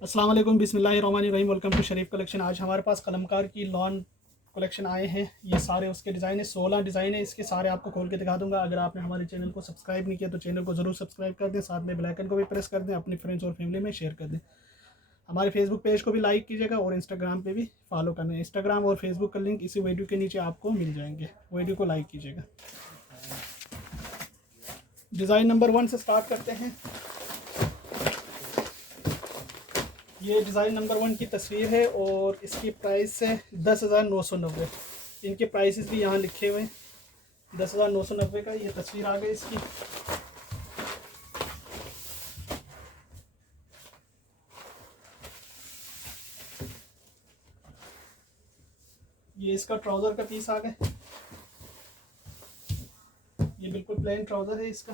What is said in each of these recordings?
अस्सलाम वालेकुम, बिस्मिल्लाहिर्रहमानिर्रहीम। Welcome to Sharif collection. आज हमारे पास कलमकार की लॉन कलेक्शन आए हैं। ये सारे उसके डिज़ाइन है, 16 डिज़ाइन है। इसके सारे आपको खोल के दिखा दूंगा। अगर आपने हमारे चैनल को सब्सक्राइब नहीं किया तो चैनल को ज़रूर सब्सक्राइब कर दें, साथ में बेल आइकन को भी प्रेस कर दें, अपने फ्रेंड्स और फैमिली में शेयर कर दें। हमारे फेसबुक पेज को भी लाइक कीजिएगा और इंस्टाग्राम पे भी फॉलो करना है। इंस्टाग्राम और फेसबुक का लिंक इसी वीडियो के नीचे आपको मिल जाएंगे, वीडियो को लाइक कीजिएगा। डिज़ाइन नंबर 1 से स्टार्ट करते हैं। ये डिज़ाइन नंबर 1 की तस्वीर है और इसकी प्राइस है 10,990। इनके प्राइसेस भी यहाँ लिखे हुए हैं। 10,990 का ये तस्वीर आ गई इसकी। ये इसका ट्राउज़र का पीस आ गया। ये बिल्कुल प्लेन ट्राउज़र है इसका।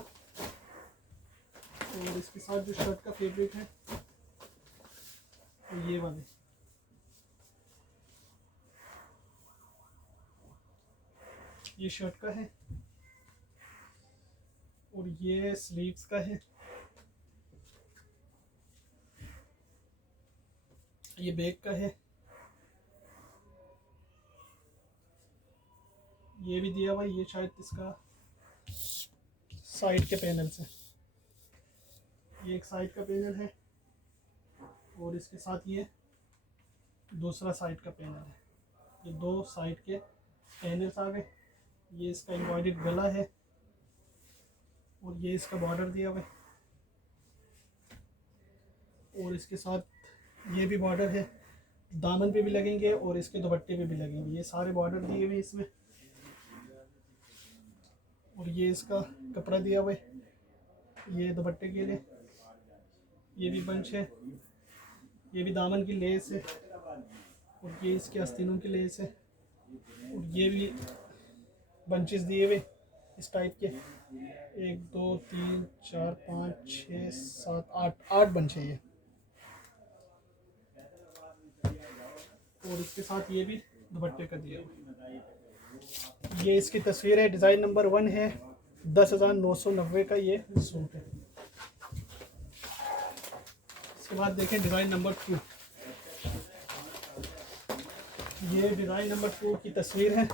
और इसके साथ जो शर्ट का फैब्रिक है तो ये वाले, ये शर्ट का है और ये स्लीव्स का है। ये बैक का है। ये भी दिया हुआ, ये शायद इसका साइड के पैनल से, ये एक साइड का पैनल है और इसके साथ ये दूसरा साइड का पैनल है। ये दो साइड के पैनल्स आ गए। ये इसका एम्ब्रॉयडर्ड गला है और ये इसका बॉर्डर दिया हुआ है और इसके साथ ये भी बॉर्डर है। दामन पे भी लगेंगे और इसके दुपट्टे पे भी लगेंगे। ये सारे बॉर्डर दिए हुए इसमें। और ये इसका कपड़ा दिया हुआ है, ये दुपट्टे के लिए। ये भी बंच है, ये भी दामन की लेस है और ये इसके आस्तीनों की लेस है। और ये भी बंचेस दिए हुए इस टाइप के। 1 2 3 4 5 6 7 8 बंच है ये। और इसके साथ ये भी दुपट्टे का दिया हुआ। ये इसकी तस्वीर है। डिज़ाइन नंबर 1 है। 10,990 का ये सूट है। इसके बाद देखें डिज़ाइन नंबर 2। ये डिज़ाइन नंबर 2 की तस्वीर है।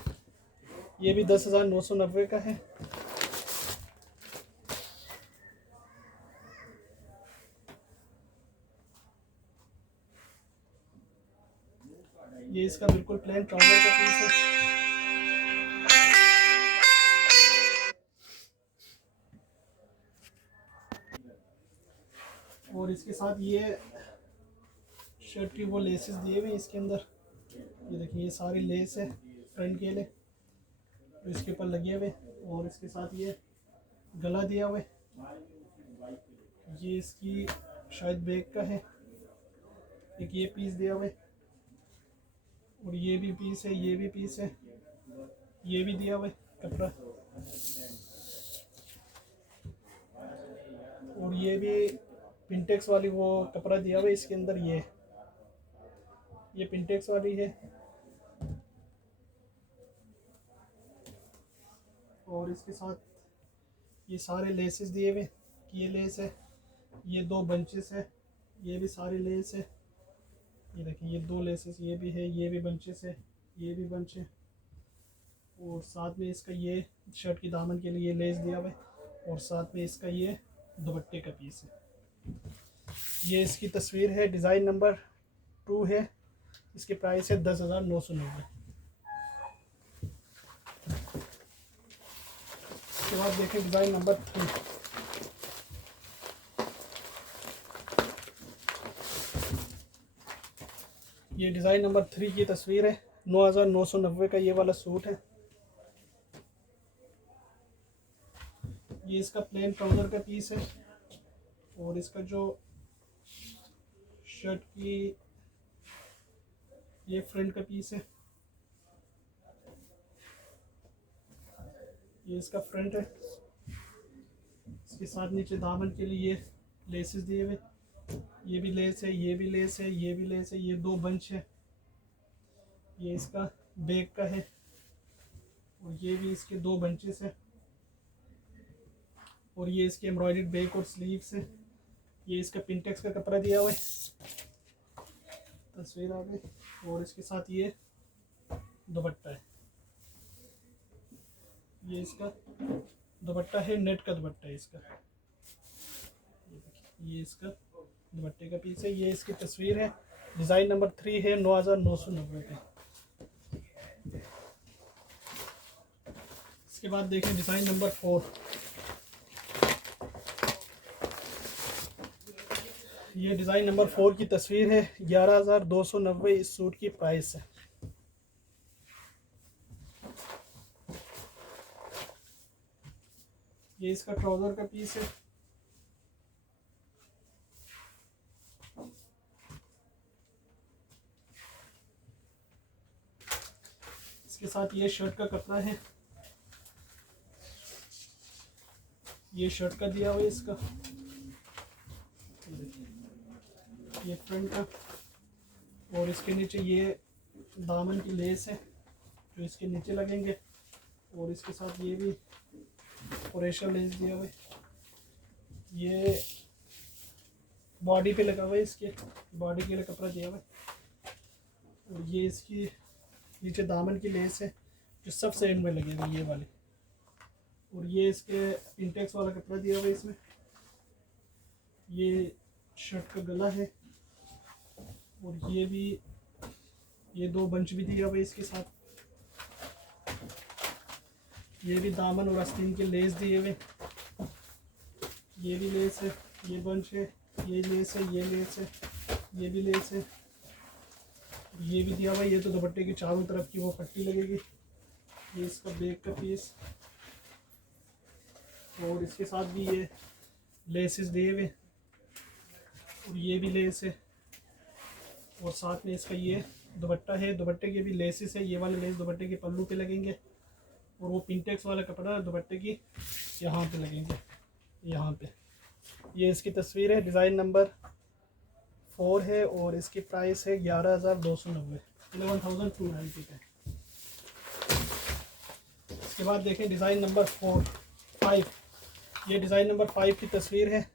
ये भी 10,990 का है। ये इसका बिल्कुल प्लेन ट्राउजर का पीस है। और इसके साथ ये शर्ट की वो लेसेस दिए हुए इसके अंदर। ये देखिए, ये सारी लेस है फ्रंट के लिए, तो इसके ऊपर लगे हुए। और इसके साथ ये गला दिया हुआ है। ये इसकी शायद बैक का है। एक ये पीस दिया हुआ है और ये भी पीस है, ये भी पीस है, ये भी दिया हुआ है कपड़ा। और ये भी पिंटेक्स वाली वो कपड़ा दिया हुआ है इसके अंदर। ये पिंटेक्स वाली है। और इसके साथ ये सारे लेसेस दिए हुए। ये लेस है, ये 2 बंचेस है, ये भी सारी लेस है। ये देखिए, ये 2 लेसेस, ये भी है, ये भी बंचेस है, ये भी बंच है। और साथ में इसका ये शर्ट की दामन के लिए लेस दिया हुआ है और साथ में इसका ये दुपट्टे का पीस है। ये इसकी तस्वीर है। डिज़ाइन नंबर 2 है। इसकी प्राइस है 10,990। उसके बाद देखें डिज़ाइन नंबर 3। ये डिज़ाइन नंबर 3 की तस्वीर है। 9,990 का ये वाला सूट है। ये इसका प्लेन ट्राउज़र का पीस है और इसका जो शर्ट की ये फ्रंट का पीस है। ये इसका फ्रंट है। इसके साथ नीचे दामन के लिए लेसेस दिए हुए। ये भी लेस है, ये भी लेस है, ये भी लेस है। ये 2 बंच है। ये इसका बैक का है और ये भी इसके 2 बंचेस है। और ये इसके एम्ब्रॉयडर्ड बैक और स्लीव्स है। ये इसका पिंटेक्स का कपड़ा दिया हुआ है। तस्वीर आ गई। और इसके साथ ये दुपट्टा है, ये इसका दुपट्टा है, नेट का दुपट्टा है इसका। ये इसका दुपट्टे का पीस है, ये इसकी तस्वीर है। डिज़ाइन नंबर 3 है, 9,990 पे। इसके बाद देखें डिज़ाइन नंबर 4। ये डिज़ाइन नंबर 4 की तस्वीर है, 11,290 इस सूट की प्राइस है। ये इसका ट्राउज़र का पीस है। इसके साथ ये शर्ट का कपड़ा है, ये शर्ट का दिया हुआ है इसका, ये फ्रंट का। और इसके नीचे ये दामन की लेस है जो इसके नीचे लगेंगे। और इसके साथ ये भी कोरेशा लेस दिया हुआ है, ये बॉडी पे लगा हुआ है, इसके बॉडी के लिए कपड़ा दिया हुआ है। और ये इसकी नीचे दामन की लेस है जो सबसे एंड में लगेगा, ये वाली। और ये इसके इंटेक्स वाला कपड़ा दिया हुआ है इसमें। ये शर्ट का गला है। और ये भी, ये 2 बंच भी दिया हुआ है इसके साथ। ये भी दामन और आस्तीन के लेस दिए हुए, ये भी लेस है, ये बंच है, ये लेस है, ये लेस है, ये भी लेस है, ये भी दिया हुआ है। ये तो दुपट्टे की चारों तरफ की वो पट्टी लगेगी। ये इसका बैक का पीस। और इसके साथ भी ये लेसेस दिए हुए, और ये भी लेस है। और साथ में इसका ये दुपट्टा है, दुपट्टे के भी लेसेस है। ये वाले लेस दुपट्टे के पल्लू पे लगेंगे। और वो पिंटेक्स वाला कपड़ा दुपट्टे की यहाँ पे लगेंगे, यहाँ पे। ये इसकी तस्वीर है, डिज़ाइन नंबर 4 है। और इसकी प्राइस है 11,290, 11,290 का। इसके बाद देखें डिज़ाइन नंबर 5। ये डिज़ाइन नंबर 5 की तस्वीर है,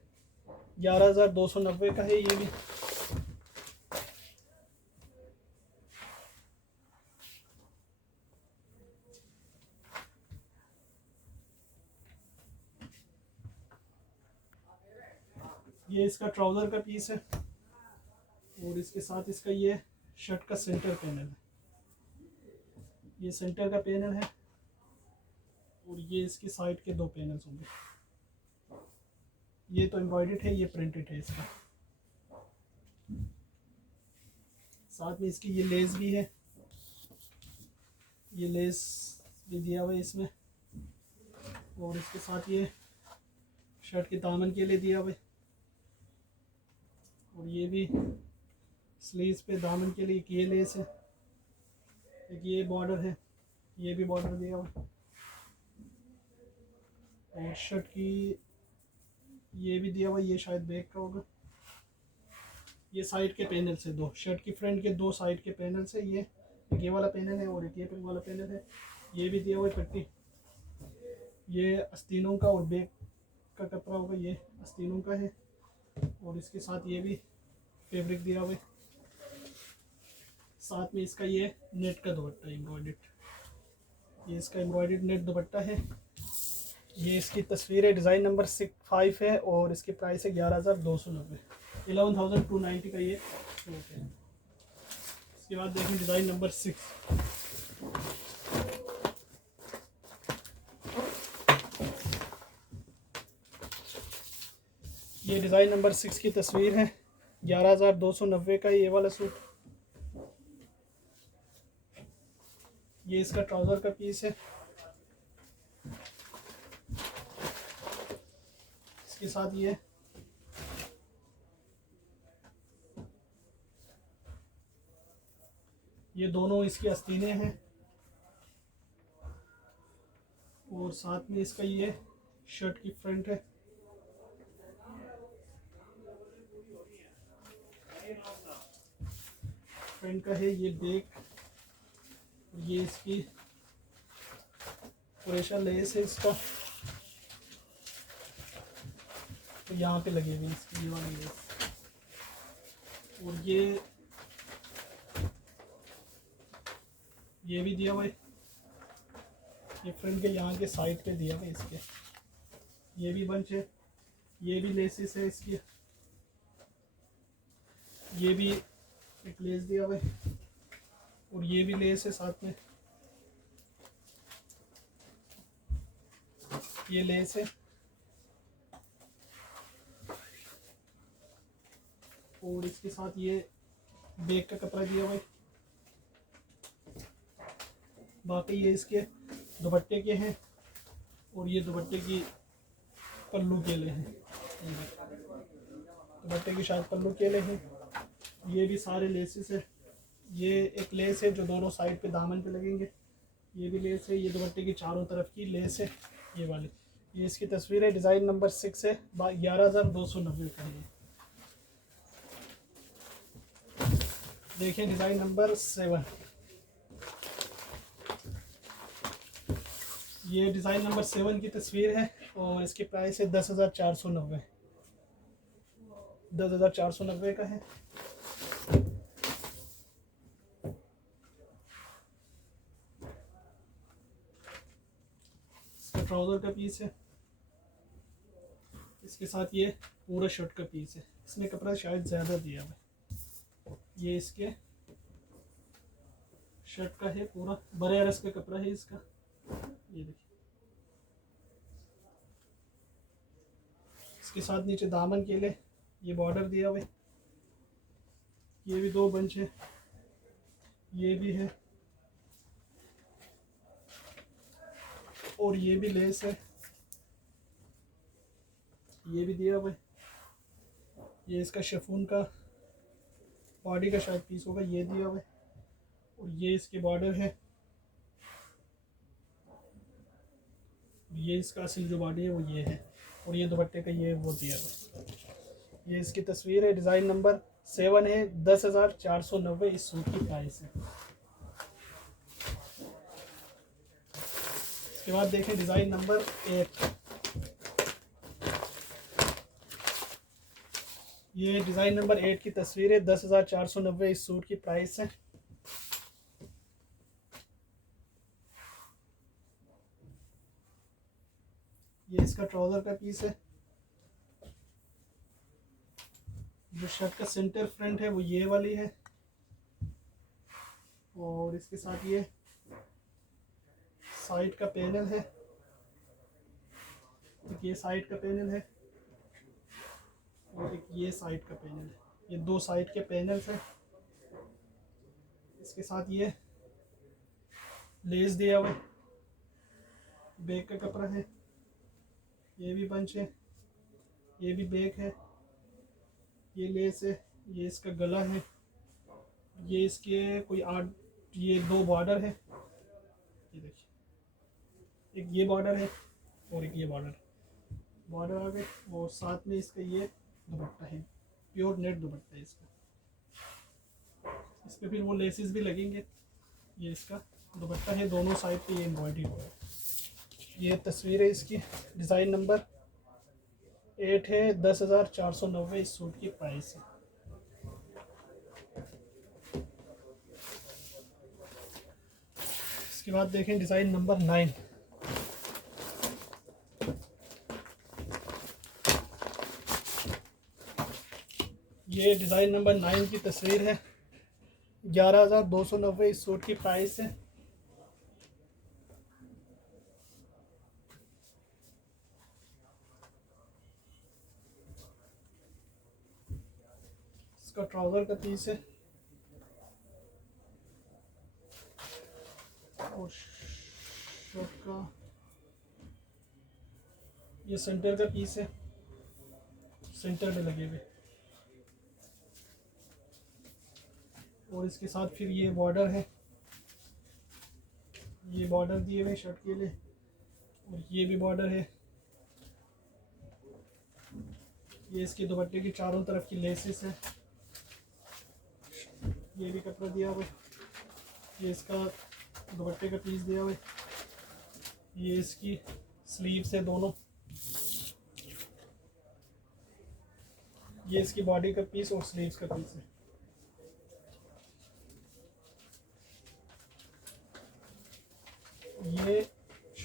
11,290 का है ये भी। ये इसका ट्राउज़र का पीस है। और इसके साथ इसका ये शर्ट का सेंटर पैनल है, ये सेंटर का पैनल है। और ये इसकी साइड के 2 पैनल्स होंगे। ये तो एम्ब्रॉयडर्ड है, ये प्रिंटेड है इसका। साथ में इसकी ये लेस भी है, ये लेस भी दिया हुआ है इसमें। और इसके साथ ये शर्ट के दामन के लिए दिया हुआ है। और ये भी स्लीव्स पे दामन के लिए एक ये लेस है, एक ये बॉर्डर है, ये भी बॉर्डर दिया हुआ है। और शर्ट की ये भी दिया हुआ, ये शायद बैक का होगा। ये साइड के पैनल से 2, शर्ट की फ्रंट के 2 साइड के पैनल से, ये वाला पैनल है और एक ये वाला पैनल है। ये भी दिया हुआ है पट्टी। ये आस्तीनों का और बैक का कपड़ा होगा, ये आस्तीनों का है। और इसके साथ ये भी फैब्रिक दिया हुआ है। साथ में इसका ये नेट का दुपट्टा एम्ब्रॉयडर्ड, ये इसका एम्ब्रॉयडर्ड नेट दुपट्टा है। ये इसकी तस्वीर है, डिज़ाइन नंबर 5 है। और इसकी प्राइस है 11,290, 11,290 का ये सूट है। इसके बाद देखें डिज़ाइन नंबर 6। ये डिज़ाइन नंबर 6 की तस्वीर है, 11,290 का ये वाला सूट। ये इसका ट्राउज़र का पीस है। इसके साथ ये दोनों इसकी आस्तीनें हैं। और साथ में इसका ये शर्ट की फ्रंट है। फ्रंट का है ये बैक। ये इसकी कोरेशा लेस है इसका, तो यहाँ पे लगे हुए इसकी ये वाली लेस। और ये ये भी दिया हुआ है, ये फ्रंट के यहाँ के साइड पे दिया हुआ है इसके। ये भी बंच है, ये भी लेसिस है इसकी, ये भी एक लेस दिया हुआ है और ये भी लेस है साथ में, ये लेस है और इसके साथ ये बैक का कपड़ा दिया हुआ है। बाकी ये इसके दुपट्टे के हैं और ये दुपट्टे की पल्लू केले हैं, दुपट्टे की शायद पल्लू केले हैं। ये भी सारे लेसेस है, ये एक लेस है जो दोनों साइड पे दामन पे लगेंगे, ये भी लेस है, ये दुपट्टे की चारों तरफ की लेस है ये वाली। ये इसकी तस्वीर है, डिज़ाइन नंबर 6 है, 11,290 का है। देखिए डिज़ाइन नंबर 7, ये डिज़ाइन नंबर 7 की तस्वीर है और इसकी प्राइस है 10,490, 10,490 का है। इसका ट्राउज़र का पीस है, इसके साथ ये पूरा शर्ट का पीस है, इसमें कपड़ा शायद ज़्यादा दिया हुआ है। ये इसके शर्ट का है, पूरा बड़े अरस का कपड़ा है इसका, ये देखिए। इसके साथ नीचे दामन के लिए ये बॉर्डर दिया हुआ है, ये भी 2 बंच है, ये भी है और ये भी लेस है, ये भी दिया हुआ है। ये इसका शिफॉन का बॉडी का शायद पीस होगा, ये दिया हुआ है और ये इसके बॉर्डर है, ये इसका असल जो बॉडी है वो ये है और ये दुपट्टे का ये वो दिया हुआ है। ये इसकी तस्वीर है, डिज़ाइन नंबर 7 है, 10,490 इस सूट की प्राइस है। इसके बाद देखें डिज़ाइन नंबर 8, ये डिज़ाइन नंबर 8 की तस्वीर है, 10,490 इस सूट की प्राइस है। ये इसका ट्राउज़र का पीस है, जो शर्ट का सेंटर फ्रंट है वो ये वाली है और इसके साथ ये साइड का पैनल है, एक ये साइड का पैनल है और एक ये साइड का पैनल है, ये 2 साइड के पैनल्स हैं। इसके साथ ये लेस दिया हुआ है, बैक का कपड़ा है, ये भी बंच है, ये भी बैक है, ये लेस है, ये इसका गला है, ये इसके कोई 8 ये 2 बॉर्डर है, ये देखिए एक ये बॉर्डर है और एक ये बॉर्डर आ गए और साथ में इसका ये दुपट्टा है, प्योर नेट दुपट्टा है इसका। इस पर फिर वो लेसेस भी लगेंगे, ये इसका दुपट्टा है, दोनों साइड पे ये एम्ब्रॉयडरी हुआ है। ये तस्वीर है इसकी, डिज़ाइन नंबर 8 है, 10,490 इस सूट की प्राइस है। इसके बाद देखें डिज़ाइन नंबर 9, ये डिज़ाइन नंबर 9 की तस्वीर है, 11,290 इस सूट की प्राइस है। इसका ट्राउज़र का पीस है और शर्ट का ये सेंटर का पीस है, सेंटर में लगे हुए और इसके साथ फिर ये बॉर्डर है, ये बॉर्डर दिए हुए शर्ट के लिए और ये भी बॉर्डर है, ये इसके दुपट्टे की चारों तरफ की लेसेस है, ये भी कपड़ा दिया हुआ है, ये इसका दुपट्टे का पीस दिया हुआ है, ये इसकी स्लीव्स है दोनों, ये इसकी बॉडी का पीस और स्लीव्स का पीस है।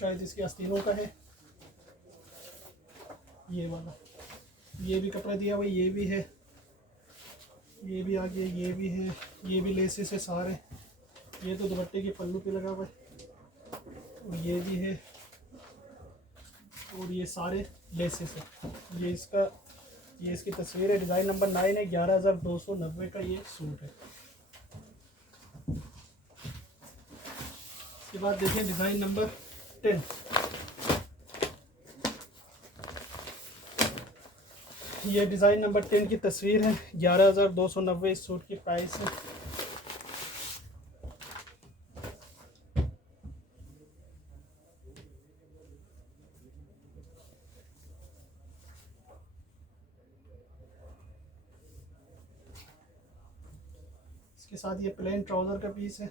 शायद इसके आस्तीनों का है, ये वाला। ये भी कपड़ा दिया हुआ, ये भी है, ये भी आ गया, ये भी है, ये भी लेसेस है सारे। ये तो दुपट्टे के पल्लू पे लगा हुआ है, और ये भी है, और ये सारे लेसेस है। ये इसकी तस्वीर है। डिज़ाइन नंबर 9 है, 11,290 का ये सूट है। इसके बाद देखिए डिज़ाइन नंबर 10। ये डिज़ाइन नंबर 10 की तस्वीर है, 11,290 इस सूट की प्राइस है। इसके साथ ये प्लेन ट्राउज़र का पीस है,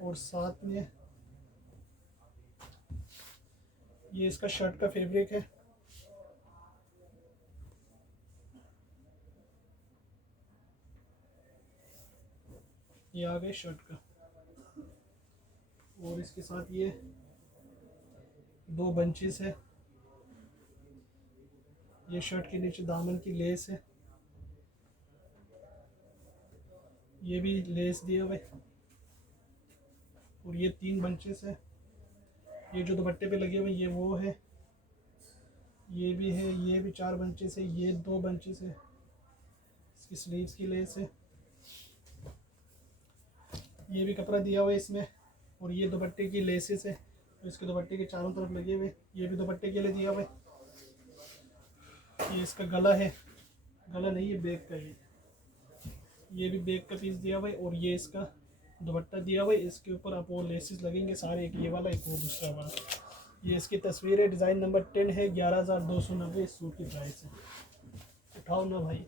और साथ में ये इसका शर्ट का फैब्रिक है। ये आ गए शर्ट का, और इसके साथ ये 2 बंचेस है। ये शर्ट के नीचे दामन की लेस है, ये भी लेस दिया हुआ है, और ये 3 बंचेस है। ये जो दुपट्टे पे लगे हुए ये वो है, ये भी है, ये भी 4 बंचेस है, ये 2 बंचेस है। इसकी स्लीव्स की लेस है, ये भी कपड़ा दिया हुआ है इसमें, और ये दुपट्टे की लेसेस है, तो इसके दुपट्टे के चारों तरफ लगे हुए। ये भी दुपट्टे के लिए दिया हुआ है। ये इसका गला है, गला नहीं, ये बैक का। ये भी बैक का पीस दिया हुआ है, और ये इसका दुपट्टा दिया हुआ है। इसके ऊपर आप वो लेसेस लगेंगे सारे, एक ये वाला, एक वो दूसरा वाला। ये इसकी तस्वीर है। डिज़ाइन नंबर 10 है, 11,290 इस सूट की प्राइस है। उठाओ ना भाई।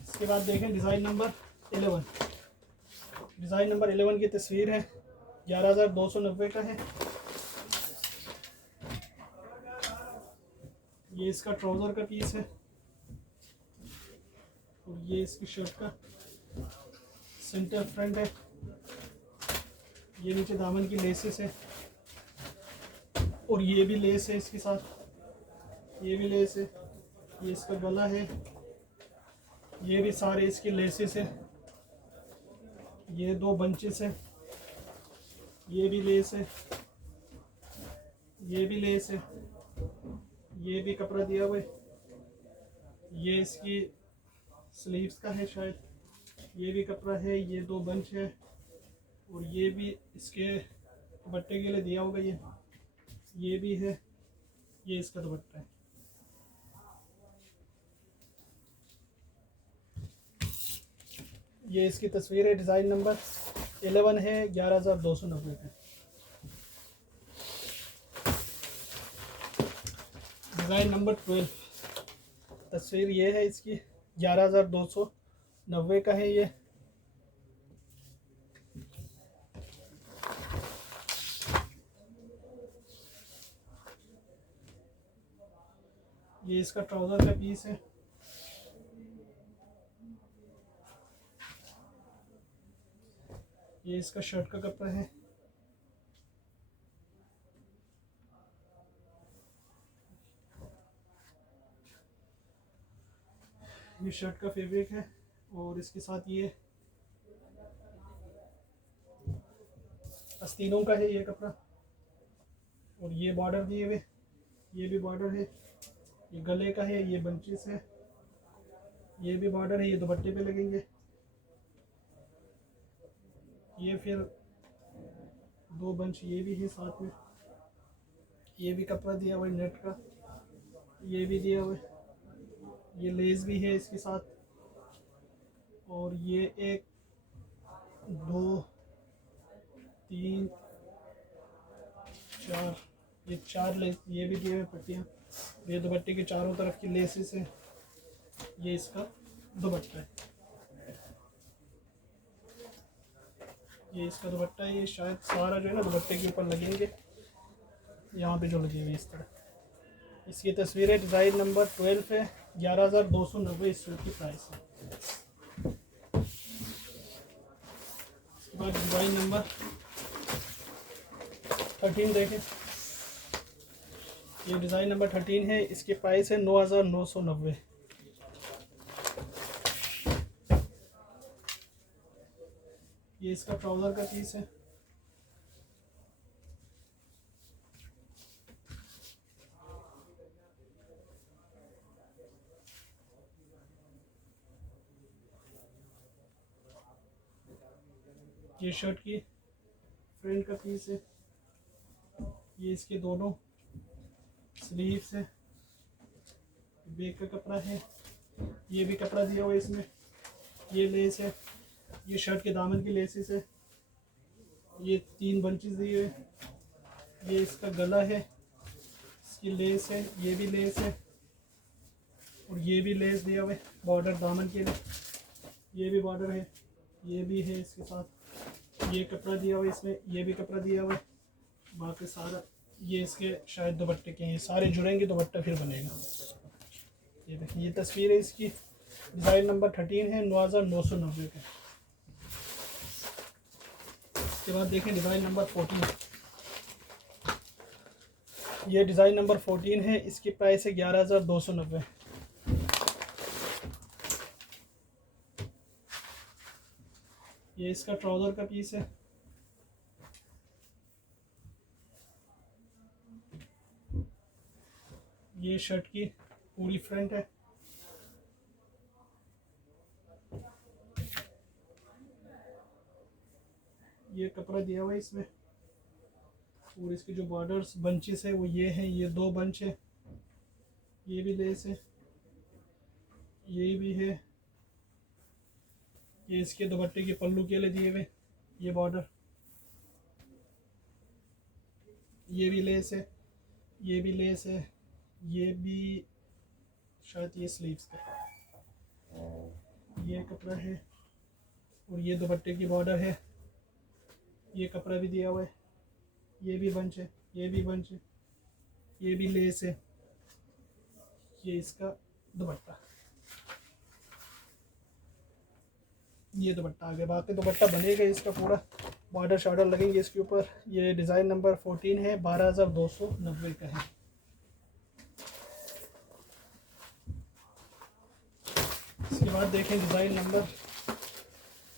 इसके बाद देखें डिज़ाइन नंबर 11। डिज़ाइन नंबर 11 की तस्वीर है, 11,290 का है। ये इसका ट्राउज़र का पीस है, और ये इसकी शर्ट का सेंटर फ्रंट है। ये नीचे दामन की लेसेस है, और ये भी लेस है इसके साथ, ये भी लेस है। ये इसका गला है, ये भी सारे इसके लेसेस है। ये 2 बंचेस है, ये भी लेस है, ये भी लेस है, ये भी कपड़ा दिया हुआ है। ये इसकी स्लीव्स का है शायद, ये भी कपड़ा है। ये 2 बंच है, और ये भी इसके दुपट्टे के लिए दिया होगा। ये भी है, ये इसका दुपट्टा है। ये इसकी तस्वीर है। डिज़ाइन नंबर 11 है, 11,290 का। डिज़ाइन नंबर 12, तस्वीर ये है इसकी, 11,290 का है ये। ये इसका ट्राउज़र का पीस है, ये इसका शर्ट का कपड़ा है। ये शर्ट का फैब्रिक है, और इसके साथ ये आस्तीनों का है ये कपड़ा, और ये बॉर्डर दिए हुए, ये भी बॉर्डर है। ये गले का है, ये बंचेस है, ये भी बॉर्डर है, ये दुपट्टे पे लगेंगे। ये फिर 2 बंच ये भी है साथ में। ये भी कपड़ा दिया हुआ है नेट का, ये भी दिया हुआ है। ये लेस भी है इसके साथ, और ये 1 2 3 4, ये 4 लेस ये भी दिए हुए पट्टियाँ। ये दुपट्टे के चारों तरफ की लेसेस है। ये इसका दुपट्टा है, ये इसका दुपट्टा है। ये शायद सारा जो है ना दुपट्टे के ऊपर लगेंगे, यहाँ पे जो लगे हुए इस तरह। इसकी तस्वीर है। डिज़ाइन नंबर 12 है, 11,290 इस सूट की प्राइस है। उसके बाद डिज़ाइन नंबर 13 देखें। ये डिज़ाइन नंबर 13 है, इसके प्राइस है 9,990। ये इसका ट्राउज़र का पीस है। ये शर्ट की फ्रंट का पीस है। ये इसके दोनों स्लीव्स है। बैक का कपड़ा है। ये भी कपड़ा दिया हुआ है इसमें। ये लेस है। ये शर्ट के दामन की लेसेस है। ये 3 बंचेस दिए हुए। ये इसका गला है, इसकी लेस है। ये भी लेस है और ये भी लेस दिया हुआ है बॉर्डर दामन के लिए। ये भी बॉर्डर है, ये भी है इसके साथ। ये कपड़ा दिया हुआ है इसमें, ये भी कपड़ा दिया हुआ है। बाकी सारा ये इसके शायद दुपट्टे के, ये सारे जुड़ेंगे दुपट्टा फिर बनेगा। ये देखिए, ये तस्वीर है इसकी। डिज़ाइन नंबर 13 है, 9,990 का। उसके बाद देखें डिज़ाइन नंबर 14। ये डिज़ाइन नंबर 14 है, इसकी प्राइस है 11,290। ये इसका ट्राउज़र का पीस है। ये शर्ट की पूरी फ्रंट है। ये कपड़ा दिया हुआ है इसमें और इसके जो बॉर्डर्स बंचेस है वो ये हैं। ये 2 बंच है। ये भी लेस है, ये भी है। ये इसके दुपट्टे के पल्लू के लिए दिए हुए। ये बॉर्डर, ये भी लेस है, ये भी लेस है। ये भी शायद ये स्लीव्स का ये कपड़ा है और ये दुपट्टे की बॉर्डर है। ये कपड़ा भी दिया हुआ है। ये भी बंच है, ये भी बंच है, ये भी लेस है। ये इसका दुपट्टा, ये दुपट्टा आ गया। बाकी दुपट्टा बनेगा इसका पूरा, बॉर्डर शॉर्डर लगेंगे इसके ऊपर। ये डिज़ाइन नंबर 14 है, 12,290 का है। इसके बाद देखें डिज़ाइन नंबर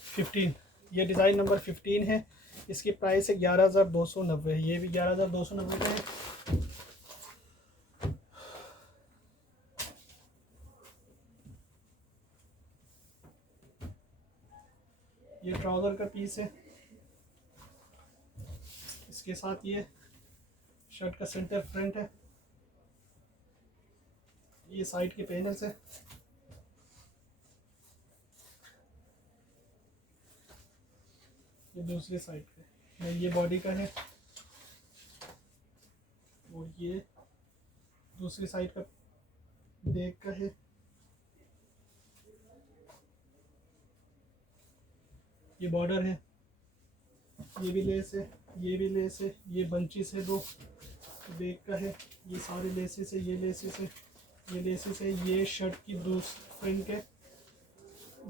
15। ये डिज़ाइन नंबर 15 है, इसकी प्राइस है 11,290। ये भी 11,290 का है। ये ट्राउज़र का पीस है। इसके साथ ये शर्ट का सेंटर फ्रंट है। ये साइड के पैनल्स है। ये दूसरी साइड पे, ये बॉडी का है और ये दूसरी साइड का बैक का है। ये बॉर्डर है, ये भी लेस है, ये भी लेस है। ये बंचेस है 2, बैक का है। ये सारे लेसेस है, ये लेसेस है, ये लेसेस है। ये शर्ट की फ्रंट के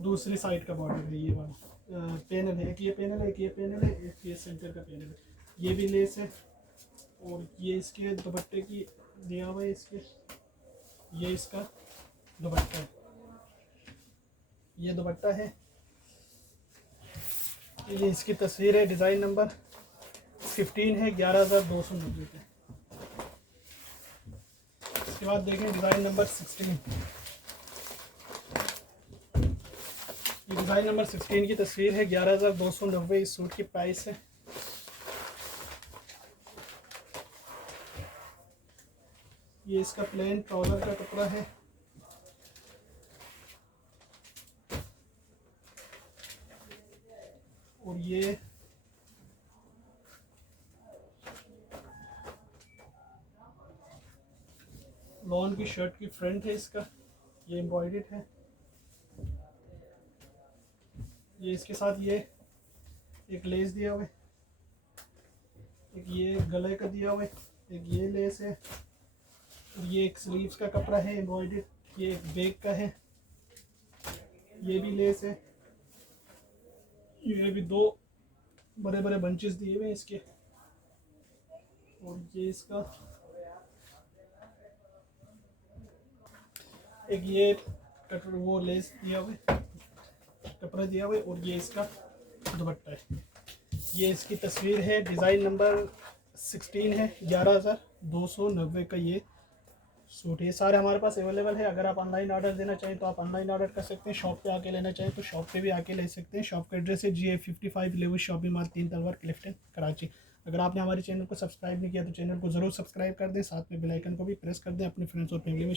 दूसरी साइड का बॉर्डर है। ये वाला पैनल है, एक ये पैनल है, एक ये पैनल है, एक ये सेंटर का पैनल है। ये भी लेस है और ये इसके दुपट्टे की दिया हुआ है इसके। ये इसका दुपट्टा है, ये दुपट्टा है। ये इसकी तस्वीर है। डिज़ाइन नंबर 15 है, 11,290 पे। इसके बाद देखें डिज़ाइन नंबर 16। ये डिज़ाइन नंबर 16 की तस्वीर है, 11,290 इस सूट की प्राइस है। ये इसका प्लेन ट्राउज़र का कपड़ा है। और ये लॉन की शर्ट की फ्रंट है इसका। ये एम्ब्रॉयडर्ड है। ये इसके साथ ये एक लेस दिया हुआ है, एक ये गले का दिया हुआ है, एक ये लेस है और ये एक स्लीव्स का कपड़ा है एम्ब्रॉयडर्ड। ये एक बैक का है, ये भी लेस है। ये भी 2 बड़े बड़े बंचेस दिए हुए हैं इसके। और ये इसका एक ये कटर वो लेस दिया हुआ है, कपड़ा दिया हुआ है, और ये इसका दुपट्टा है। ये इसकी तस्वीर है, डिज़ाइन नंबर 16 है, 11,290 का ये सूट। ये सारे हमारे पास अवेलेबल है। अगर आप ऑनलाइन ऑर्डर देना चाहें तो आप ऑनलाइन ऑर्डर कर सकते हैं, शॉप पे आके लेना चाहें तो शॉप पे भी आके ले सकते हैं। शॉप का एड्रेस है GA55 लेविस शॉपिंग मॉल, 3 तलवार, क्लिफ्टन, कराची। अगर आपने हमारे चैनल को सब्सक्राइब नहीं किया तो चैनल को ज़रूर सब्सक्राइब कर दें, साथ में बेल आइकन को भी प्रेस कर दें, अपने फ्रेंड्स और फैमिली में